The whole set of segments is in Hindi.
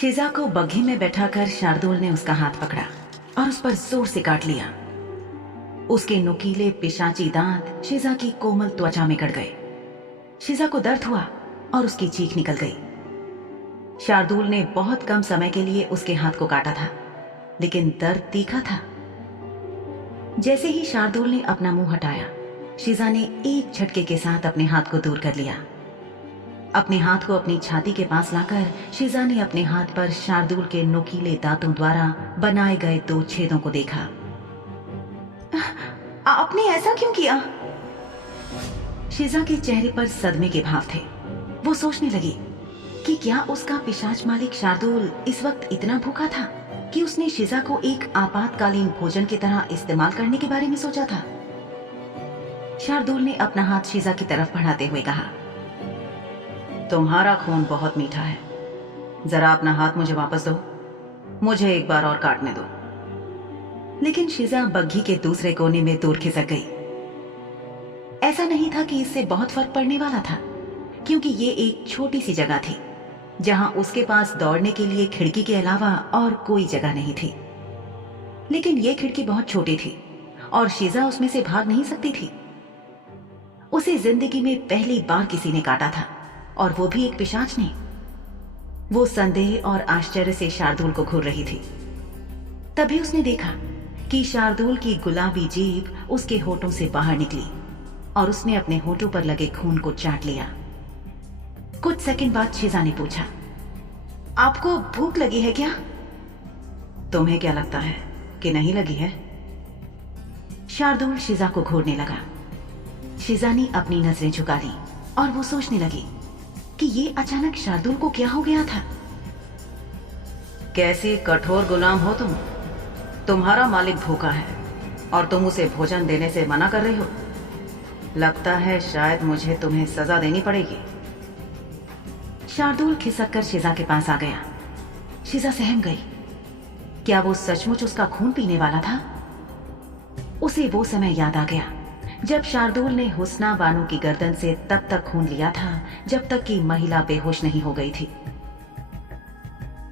शिजा को बग्घी में बैठाकर शार्दुल ने उसका हाथ पकड़ा और उस पर जोर से काट लिया। उसके नुकीले पिशाची दांत शिजा की कोमल त्वचा में गड़ गए। शिजा को दर्द हुआ और उसकी चीख निकल गई। शार्दुल ने बहुत कम समय के लिए उसके हाथ को काटा था, लेकिन दर्द तीखा था। जैसे ही शार्दुल ने अपना मुंह हटाया, शिजा ने एक झटके के साथ अपने हाथ को दूर कर लिया। अपने हाथ को अपनी छाती के पास लाकर शिजा ने अपने हाथ पर शार्दुल के नुकीले दांतों द्वारा बनाए गए 2 छेदों को देखा। आपने ऐसा क्यों किया? शिजा के चेहरे पर सदमे के भाव थे। वो सोचने लगी कि क्या उसका पिशाच मालिक शार्दुल इस वक्त इतना भूखा था कि उसने शिजा को एक आपातकालीन भोजन की तरह इस्तेमाल करने के बारे में सोचा था। शार्दुल ने अपना हाथ शिजा की तरफ बढ़ाते हुए कहा, तुम्हारा खून बहुत मीठा है, जरा अपना हाथ मुझे वापस दो, मुझे एक बार और काटने दो। लेकिन शिजा बग्घी के दूसरे कोने में दूर खिसक गई। ऐसा नहीं था कि इससे बहुत फर्क पड़ने वाला था, क्योंकि ये एक छोटी सी जगह थी जहां उसके पास दौड़ने के लिए खिड़की के अलावा और कोई जगह नहीं थी। लेकिन यह खिड़की बहुत छोटी थी और शिजा उसमें से भाग नहीं सकती थी। उसे जिंदगी में पहली बार किसी ने काटा था, और वो भी एक पिशाच ने। वो संदेह और आश्चर्य से शार्दुल को घूर रही थी। तभी उसने देखा कि शार्दुल की गुलाबी जीभ उसके होठों से बाहर निकली और उसने अपने होठों पर लगे खून को चाट लिया। कुछ सेकंड बाद शिजा ने पूछा, आपको भूख लगी है क्या? तुम्हें क्या लगता है कि नहीं लगी है? शार्दुल शिजा को घूरने लगा। शिजा ने अपनी नजरें झुका ली और वो सोचने लगी कि ये अचानक शार्दुल को क्या हो गया था। कैसी कठोर गुलाम हो तुम। तुम्हारा मालिक भूखा है और तुम उसे भोजन देने से मना कर रही हो। लगता है शायद मुझे तुम्हें सजा देनी पड़ेगी। शार्दुल खिसक कर शिजा के पास आ गया। शिजा सहम गई। क्या वो सचमुच उसका खून पीने वाला था? उसे वो समय याद आ गया जब शार्दुल ने हुस्ना बानो की गर्दन से तब तक खून लिया था जब तक कि महिला बेहोश नहीं हो गई थी।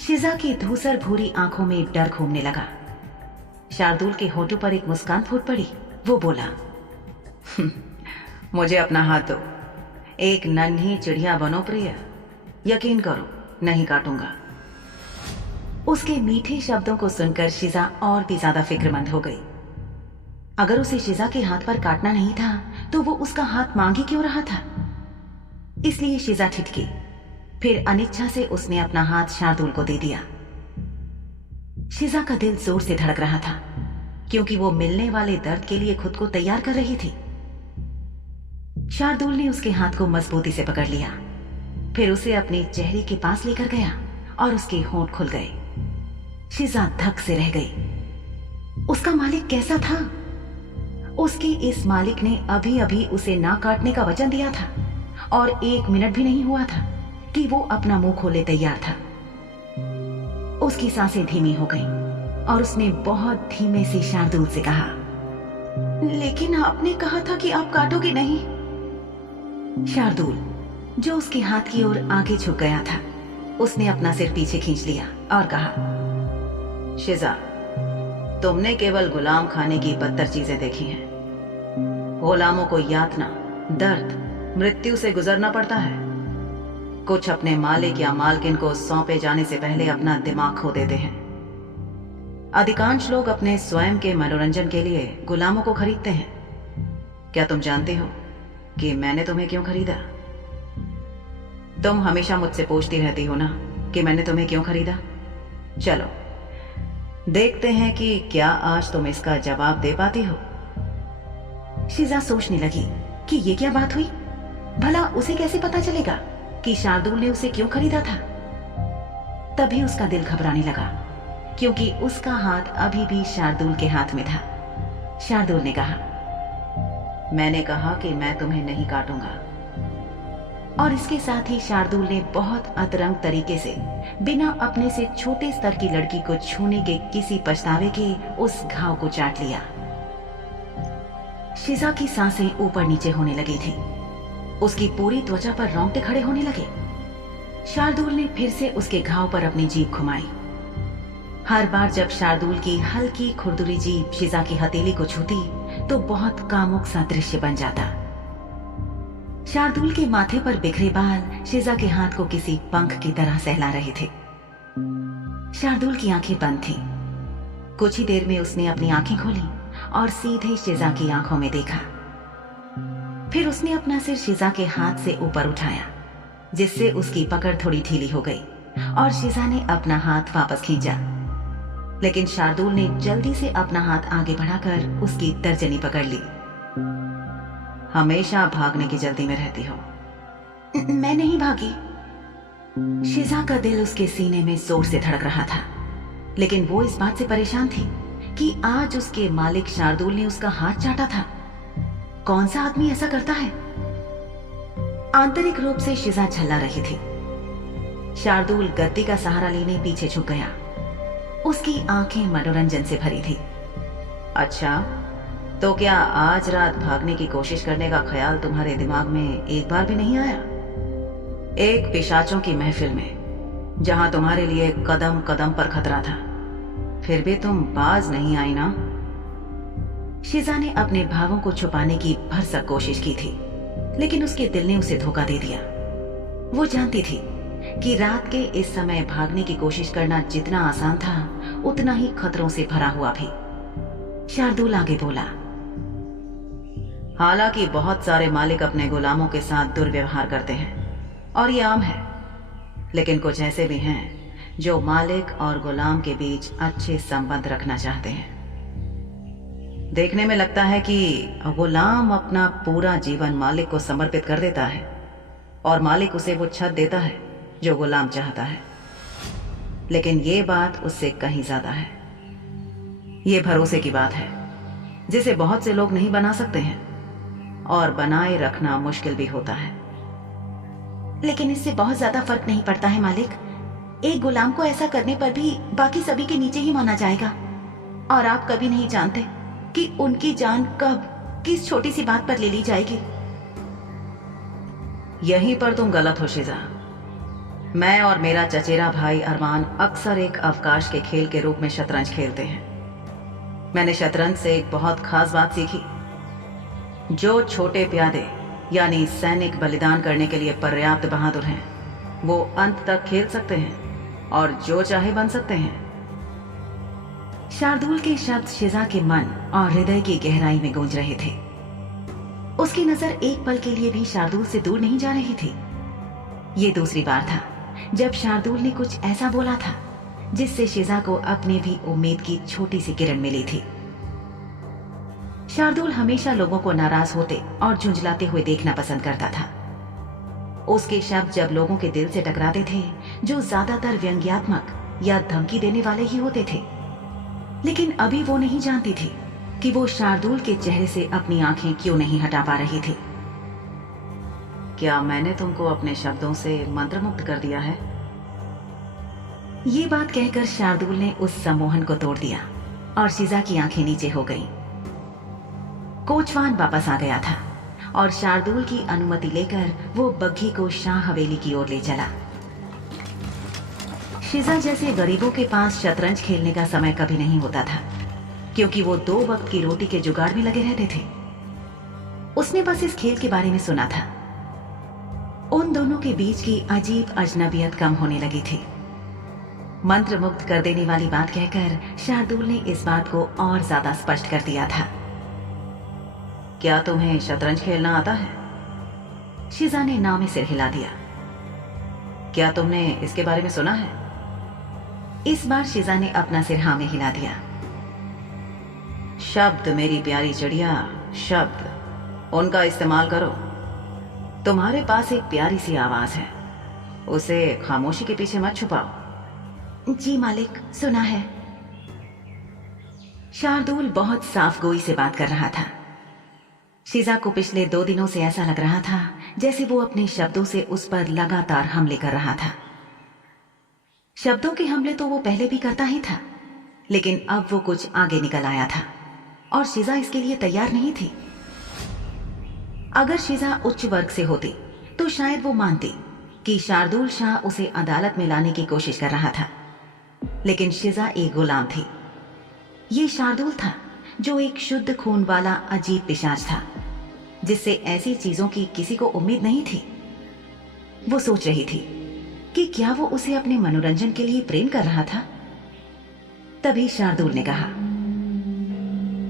शिजा की धूसर भूरी आंखों में डर घूमने लगा। शार्दुल के होठों पर एक मुस्कान फूट पड़ी। वो बोला, मुझे अपना हाथ दो। एक नन्ही चिड़िया बनो प्रिय, यकीन करो नहीं काटूंगा। उसके मीठे शब्दों को सुनकर शिजा और भी ज्यादा फिक्रमंद हो गई। अगर उसे शिजा के हाथ पर काटना नहीं था तो वो उसका हाथ मांग ही क्यों रहा था? इसलिए शिजा ठिठकी। फिर अनिच्छा से उसने अपना हाथ शार्दुल को दे दिया। शिजा का दिल जोर से धड़क रहा था क्योंकि वो मिलने वाले दर्द के लिए खुद को तैयार कर रही थी। शार्दुल ने उसके हाथ को मजबूती से पकड़ लिया, फिर उसे अपने चेहरे के पास लेकर गया और उसके होंठ खुल गए। शिजा धक से रह गई। उसका मालिक कैसा था? उसके इस मालिक ने अभी अभी उसे ना काटने का वचन दिया था और 1 मिनट भी नहीं हुआ था कि वो अपना मुंह खोले तैयार था। उसकी सांसें धीमी हो गईं और उसने बहुत धीमे से शार्दुल से कहा, लेकिन आपने कहा था कि आप काटोगे नहीं। शार्दुल, जो उसके हाथ की ओर आगे झुक गया था, उसने अपना सिर पीछे खींच लिया और कहा, शिजा, तुमने केवल गुलाम खाने की बदतर चीजें देखी हैं। गुलामों को यातना, दर्द, मृत्यु से गुजरना पड़ता है। कुछ अपने मालिक या मालकिन को सौंपे जाने से पहले अपना दिमाग खो देते हैं। अधिकांश लोग अपने स्वयं के मनोरंजन के लिए गुलामों को खरीदते हैं। क्या तुम जानते हो कि मैंने तुम्हें क्यों खरीदा? तुम हमेशा मुझसे पूछती रहती हो ना कि मैंने तुम्हें क्यों खरीदा। चलो देखते हैं कि क्या आज तुम इसका जवाब दे पाती हो। शिजा सोचने लगी कि ये क्या बात हुई। भला उसे कैसे पता चलेगा कि शार्दुल ने उसे क्यों खरीदा था? तभी उसका दिल घबराने लगा क्योंकि उसका हाथ अभी भी शार्दुल के हाथ में था। शार्दुल ने कहा, मैंने कहा कि मैं तुम्हें नहीं काटूंगा। और इसके साथ ही शार्दुल ने बहुत अतरंग तरीके से बिना अपने से छोटे स्तर की लड़की को छूने के किसी पछतावे के उस घाव को चाट लिया। शिजा की सांसें ऊपर नीचे होने लगी थी। उसकी पूरी त्वचा पर रोंगटे खड़े होने लगे। शार्दुल ने फिर से उसके घाव पर अपनी जीभ घुमाई। हर बार जब शार्दुल की हल्की खुरदुरी जीभ शिजा की हथेली को छूती तो बहुत कामुक सा दृश्य बन जाता। शार्दुल के माथे पर बिखरे बाल शिजा के हाथ को किसी पंख की तरह सहला रहे थे। शार्दुल की आंखें बंद थीं। कुछ ही देर में उसने अपनी आंखें खोली और सीधे शिजा की आंखों में देखा। फिर उसने अपना सिर शिजा के हाथ से ऊपर उठाया, जिससे उसकी पकड़ थोड़ी ढीली हो गई और शिजा ने अपना हाथ वापस खींचा। लेकिन शार्दुल ने जल्दी से अपना हाथ आगे बढ़ाकर उसकी तर्जनी पकड़ ली। हमेशा भागने की जल्दी में रहती हो। मैं नहीं भागी। शिजा का दिल उसके सीने में जोर से धड़क रहा था, लेकिन वो इस बात से परेशान थी कि आज उसके मालिक शार्दुल ने उसका हाथ चाटा था। कौन सा आदमी ऐसा करता है? आंतरिक रूप से शिजा झल्ला रही थी। शार्दुल गद्दी का सहारा लेने पीछे झुक गया। उसकी आंखें मनोरंजन से भरी थी। अच्छा, तो क्या आज रात भागने की कोशिश करने का ख्याल तुम्हारे दिमाग में एक बार भी नहीं आया? एक पिशाचों की महफिल में, जहां तुम्हारे लिए कदम कदम पर खतरा था, फिर भी तुम बाज नहीं आई ना? शिजा ने अपने भावों को छुपाने की भरसक कोशिश की थी, लेकिन उसके दिल ने उसे धोखा दे दिया। वो जानती थी कि रात के इस समय भागने की कोशिश करना जितना आसान था, उतना ही खतरों से भरा हुआ भी। शार्दुल आगे बोला, हालांकि बहुत सारे मालिक अपने गुलामों के साथ दुर्व्यवहार करते हैं और ये आम है, लेकिन कुछ ऐसे भी हैं जो मालिक और गुलाम के बीच अच्छे संबंध रखना चाहते हैं। देखने में लगता है कि गुलाम अपना पूरा जीवन मालिक को समर्पित कर देता है और मालिक उसे वो छत देता है जो गुलाम चाहता है, लेकिन ये बात उससे कहीं ज्यादा है। ये भरोसे की बात है जिसे बहुत से लोग नहीं बना सकते हैं और बनाए रखना मुश्किल भी होता है। लेकिन इससे बहुत ज्यादा फर्क नहीं पड़ता है मालिक। एक गुलाम को ऐसा करने पर भी बाकी सभी के नीचे ही माना जाएगा, और आप कभी नहीं जानते कि उनकी जान कब किस छोटी सी बात पर ले ली जाएगी। यहीं पर तुम गलत हो शिजा। मैं और मेरा चचेरा भाई अरमान अक्सर एक अवकाश के खेल के रूप में शतरंज खेलते हैं। मैंने शतरंज से एक बहुत खास बात सीखी। जो छोटे प्यादे यानी सैनिक बलिदान करने के लिए पर्याप्त बहादुर हैं, वो अंत तक खेल सकते हैं और जो चाहे बन सकते हैं। शार्दुल के शब्द शिजा के मन और हृदय की गहराई में गूंज रहे थे। उसकी नजर एक पल के लिए भी शार्दुल से दूर नहीं जा रही थी। ये दूसरी बार था जब शार्दुल ने कुछ ऐसा बोला था जिससे शिजा को अपने भी उम्मीद की छोटी सी किरण मिली थी। शार्दुल हमेशा लोगों को नाराज होते और झुंझलाते हुए देखना पसंद करता था। उसके शब्द जब लोगों के दिल से टकराते थे, जो ज्यादातर व्यंग्यात्मक या धमकी देने वाले ही होते थे, लेकिन अभी वो नहीं जानती थी कि वो शार्दुल के चेहरे से अपनी आंखें क्यों नहीं हटा पा रही थी। क्या मैंने तुमको अपने शब्दों से मंत्रमुग्ध कर दिया है? ये बात कहकर शार्दुल ने उस सम्मोहन को तोड़ दिया और शिजा की आंखें नीचे हो गईं। कोचवान वापस आ गया था और शार्दुल की अनुमति लेकर वो बग्घी को शाह हवेली की ओर ले चला। शिजा जैसे गरीबों के पास शतरंज खेलने का समय कभी नहीं होता था, क्योंकि वो 2 वक्त की रोटी के जुगाड़ में लगे रहते थे। उसने बस इस खेल के बारे में सुना था। उन दोनों के बीच की अजीब अजनबियत कम होने लगी थी। मंत्रमुग्ध कर देने वाली बात कहकर शार्दुल ने इस बात को और ज्यादा स्पष्ट कर दिया था। क्या तुम्हें शतरंज खेलना आता है? शिजा ने नाव में सिर हिला दिया। क्या तुमने इसके बारे में सुना है? इस बार शिजा ने अपना सिर हाँ में हिला दिया। शब्द मेरी प्यारी चिड़िया, शब्द, उनका इस्तेमाल करो। तुम्हारे पास एक प्यारी सी आवाज है, उसे खामोशी के पीछे मत छुपाओ। जी मालिक, सुना है। शार्दुल बहुत साफ गोई से बात कर रहा था। शिजा को पिछले 2 दिनों से ऐसा लग रहा था जैसे वो अपने शब्दों से उस पर लगातार हमले कर रहा था। शब्दों के हमले तो वो पहले भी करता ही था, लेकिन अब वो कुछ आगे निकल आया था और शिजा इसके लिए तैयार नहीं थी। अगर शिजा उच्च वर्ग से होती तो शायद वो मानती कि शार्दुल शाह उसे अदालत में लाने की कोशिश कर रहा था, लेकिन शिजा एक गुलाम थी। ये शार्दुल था जो एक शुद्ध खून वाला अजीब पिशाच था, जिससे ऐसी चीजों की किसी को उम्मीद नहीं थी। वो सोच रही थी कि क्या वो उसे अपने मनोरंजन के लिए प्रेम कर रहा था। तभी शार्दुल ने कहा,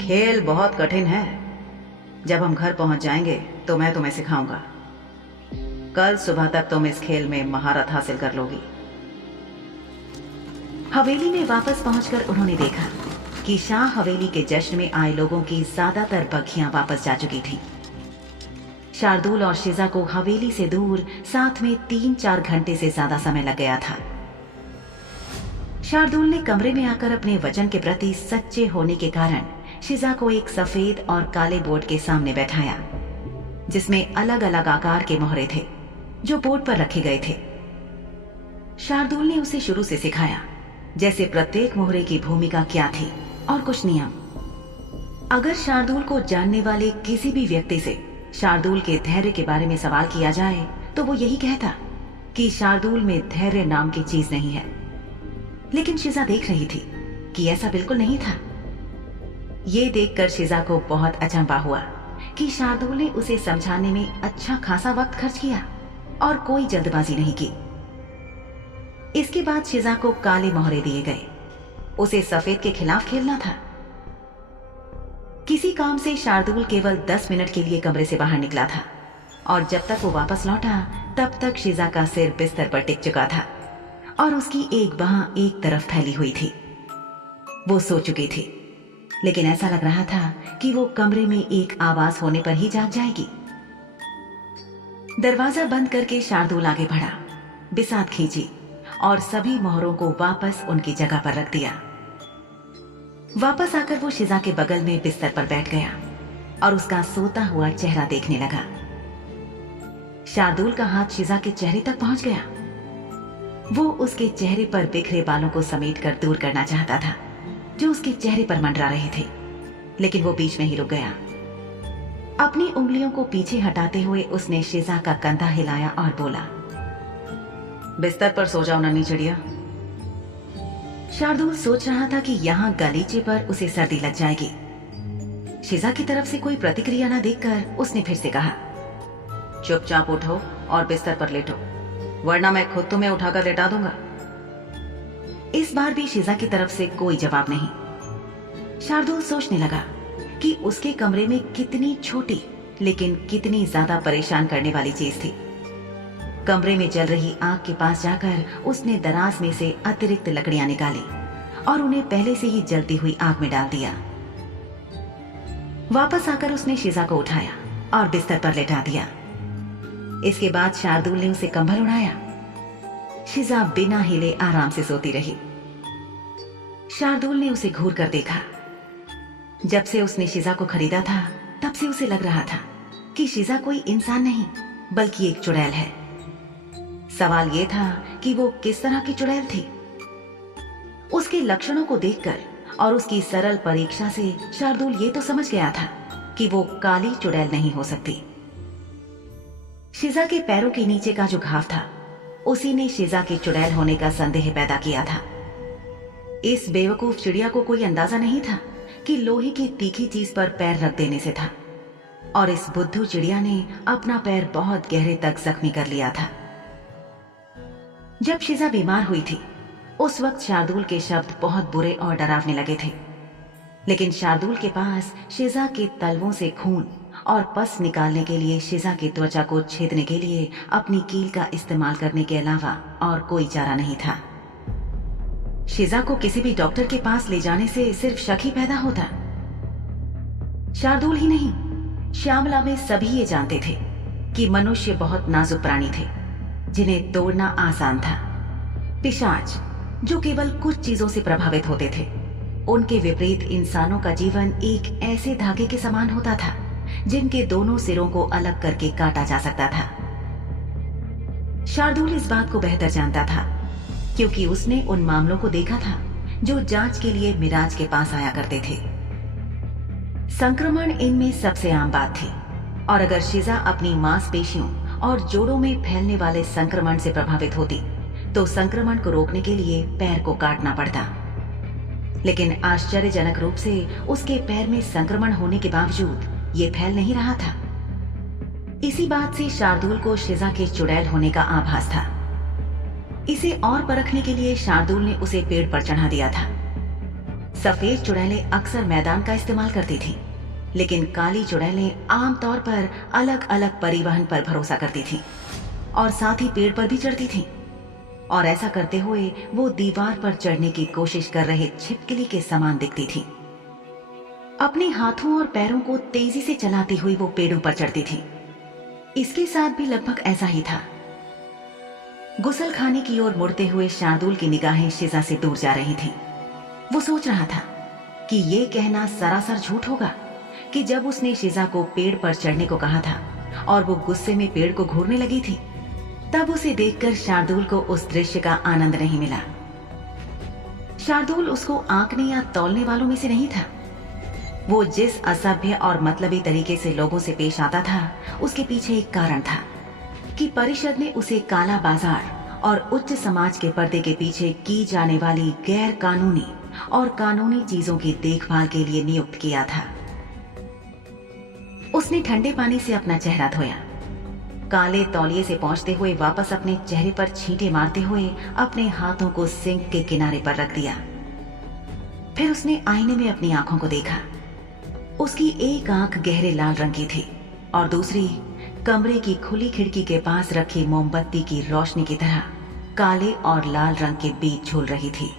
खेल बहुत कठिन है। जब हम घर पहुंच जाएंगे तो मैं तुम्हें सिखाऊंगा। कल सुबह तक तुम इस खेल में महारत हासिल कर लोगी। हवेली में वापस पहुंचकर उन्होंने देखा कि शाह हवेली के जश्न में आए लोगों की ज्यादातर बग्घियां वापस जा चुकी थीं। शार्दुल और शिजा को हवेली से दूर साथ में 3-4 घंटे से ज्यादा समय लग गया था। शार्दुल ने कमरे में आकर अपने वचन के प्रति सच्चे होने के कारण शिजा को एक सफेद और काले बोर्ड के सामने बैठाया, जिसमें अलग अलग आकार के मोहरे थे जो बोर्ड पर रखे गए थे। शार्दुल ने उसे शुरू से सिखाया, जैसे प्रत्येक मोहरे की भूमिका क्या थी और कुछ नियम। अगर शार्दुल को जानने वाले किसी भी व्यक्ति से शार्दुल के धैर्य के बारे में सवाल किया जाए तो वो यही कहता कि शार्दुल में धैर्य नाम की चीज नहीं है। लेकिन शिजा देख रही थी कि ऐसा बिल्कुल नहीं था। ये देखकर शिजा को बहुत अचंभा हुआ कि शार्दुल ने उसे समझाने में अच्छा खासा वक्त खर्च किया और कोई जल्दबाजी नहीं की। इसके बाद शिजा को काले मोहरे दिए गए। उसे सफेद के खिलाफ खेलना था। किसी काम से शार्दुल केवल 10 मिनट के लिए कमरे से बाहर निकला था और जब तक वो वापस लौटा तब तक शिजा का सिर बिस्तर पर टिक चुका था और उसकी एक बांह एक तरफ फैली हुई थी। वो सो चुकी थी, लेकिन ऐसा लग रहा था कि वो कमरे में एक आवाज होने पर ही जाग जाएगी। दरवाजा बंद करके शार्दुल आगे बढ़ा, बिसात खींची और सभी मोहरों को वापस उनकी जगह पर रख दिया। वापस आकर वो शिजा के बगल में बिस्तर पर बैठ गया और उसका सोता हुआ चेहरा देखने लगा। शार्दुल का हाथ शिजा के चेहरे तक पहुंच गया। वो उसके चेहरे पर बिखरे बालों को समेटकर दूर करना चाहता था जो उसके चेहरे पर मंडरा रहे थे, लेकिन वो बीच में ही रुक गया। अपनी उंगलियों को पीछे हटाते हुए उसने शिजा का कंधा हिलाया और बोला, बिस्तर पर सो जाओ नन्ही चिड़िया। शार्दुल सोच रहा था कि यहाँ गलीचे पर उसे सर्दी लग जाएगी। शिजा की तरफ से कोई प्रतिक्रिया न देखकर उसने फिर से कहा, चुपचाप उठो और बिस्तर पर लेटो, वरना मैं खुद तुम्हें उठाकर लेटा दूंगा। इस बार भी शिजा की तरफ से कोई जवाब नहीं। शार्दुल सोचने लगा कि उसके कमरे में कितनी छोटी लेकिन कितनी ज्यादा परेशान करने वाली चीज थी। कमरे में जल रही आग के पास जाकर उसने दराज में से अतिरिक्त लकड़ियां निकाली और उन्हें पहले से ही जलती हुई आग में डाल दिया। वापस आकर उसने शिजा को उठाया और बिस्तर पर लेटा दिया। इसके बाद शार्दुल ने उसे कंबल उड़ाया। शिजा बिना हिले आराम से सोती रही। शार्दुल ने उसे घूर कर देखा। जब से उसने शिजा को खरीदा था तब से उसे लग रहा था कि शिजा कोई इंसान नहीं बल्कि एक चुड़ैल है। सवाल यह था कि वो किस तरह की चुड़ैल थी। उसके लक्षणों को देखकर और उसकी सरल परीक्षा से शार्दुल ये तो समझ गया था कि वो काली चुड़ैल नहीं हो सकती। शिजा के पैरों के नीचे का जो घाव था उसी ने शिजा के चुड़ैल होने का संदेह पैदा किया था। इस बेवकूफ चिड़िया को कोई अंदाजा नहीं था कि लोहे की तीखी चीज पर पैर रख देने से था, और इस बुद्धू चिड़िया ने अपना पैर बहुत गहरे तक जख्मी कर लिया था। जब शिजा बीमार हुई थी उस वक्त शार्दुल के शब्द बहुत बुरे और डरावने लगे थे, लेकिन शार्दुल के पास शिजा के तलवों से खून और पस निकालने के लिए शिजा की त्वचा को छेदने के लिए अपनी कील का इस्तेमाल करने के अलावा और कोई चारा नहीं था। शिजा को किसी भी डॉक्टर के पास ले जाने से सिर्फ शक ही पैदा होता। शार्दुल ही नहीं, श्यामला में सभी ये जानते थे कि मनुष्य बहुत नाजुक प्राणी थे जिन्हें तोड़ना आसान था। पिशाच जो केवल कुछ चीजों से प्रभावित होते थे, उनके विपरीत इंसानों का जीवन एक ऐसे धागे के समान होता था जिनके दोनों सिरों को अलग करके काटा जा सकता था। शार्दुल इस बात को बेहतर जानता था क्योंकि उसने उन मामलों को देखा था जो जांच के लिए मिराज के पास आया करते थे। संक्रमण इनमें सबसे आम बात थी, और अगर शिजा अपनी मांसपेशियों और जोड़ों में फैलने वाले संक्रमण से प्रभावित होती तो संक्रमण को रोकने के लिए पैर को काटना पड़ता। लेकिन आश्चर्यजनक रूप से उसके पैर में संक्रमण होने के बावजूद ये फैल नहीं रहा था। इसी बात से शार्दुल को शिजा के चुड़ैल होने का आभास था। इसे और परखने के लिए शार्दुल ने उसे पेड़ पर चढ़ा दिया था। सफेद चुड़ैलें अक्सर मैदान का इस्तेमाल करती थी, लेकिन काली चुड़ैलें आमतौर पर अलग अलग परिवहन पर भरोसा करती थीं और साथ ही पेड़ पर भी चढ़ती थीं। और ऐसा करते हुए वो दीवार पर चढ़ने की कोशिश कर रहे छिपकली के समान दिखती थी। अपने हाथों और पैरों को तेजी से चलाती हुई वो पेड़ों पर चढ़ती थी। इसके साथ भी लगभग ऐसा ही था। गुसल खाने की ओर मुड़ते हुए शार्दुल की निगाहें शिजा से दूर जा रही थीं। वो सोच रहा था कि ये कहना सरासर झूठ होगा कि जब उसने शिजा को पेड़ पर चढ़ने को कहा था और वो गुस्से में पेड़ को घूरने लगी थी, तब उसे देखकर शार्दुल को उस दृश्य का आनंद नहीं मिला। शार्दुल उसको आंकने या तौलने वालों में से नहीं था। वो जिस असभ्य और मतलबी तरीके से लोगों से पेश आता था, उसके पीछे एक कारण था कि परिषद ने उसे काला बाजार और उच्च समाज के पर्दे के पीछे की जाने वाली गैर कानूनी और कानूनी चीजों की देखभाल के लिए नियुक्त किया था। उसने ठंडे पानी से अपना चेहरा धोया, काले तौलिए से पोंछते हुए वापस अपने चेहरे पर छींटे मारते हुए अपने हाथों को सिंक के किनारे पर रख दिया। फिर उसने आईने में अपनी आंखों को देखा। उसकी एक आंख गहरे लाल रंग की थी और दूसरी कमरे की खुली खिड़की के पास रखी मोमबत्ती की रोशनी की तरह काले और लाल रंग के बीच झूल रही थी।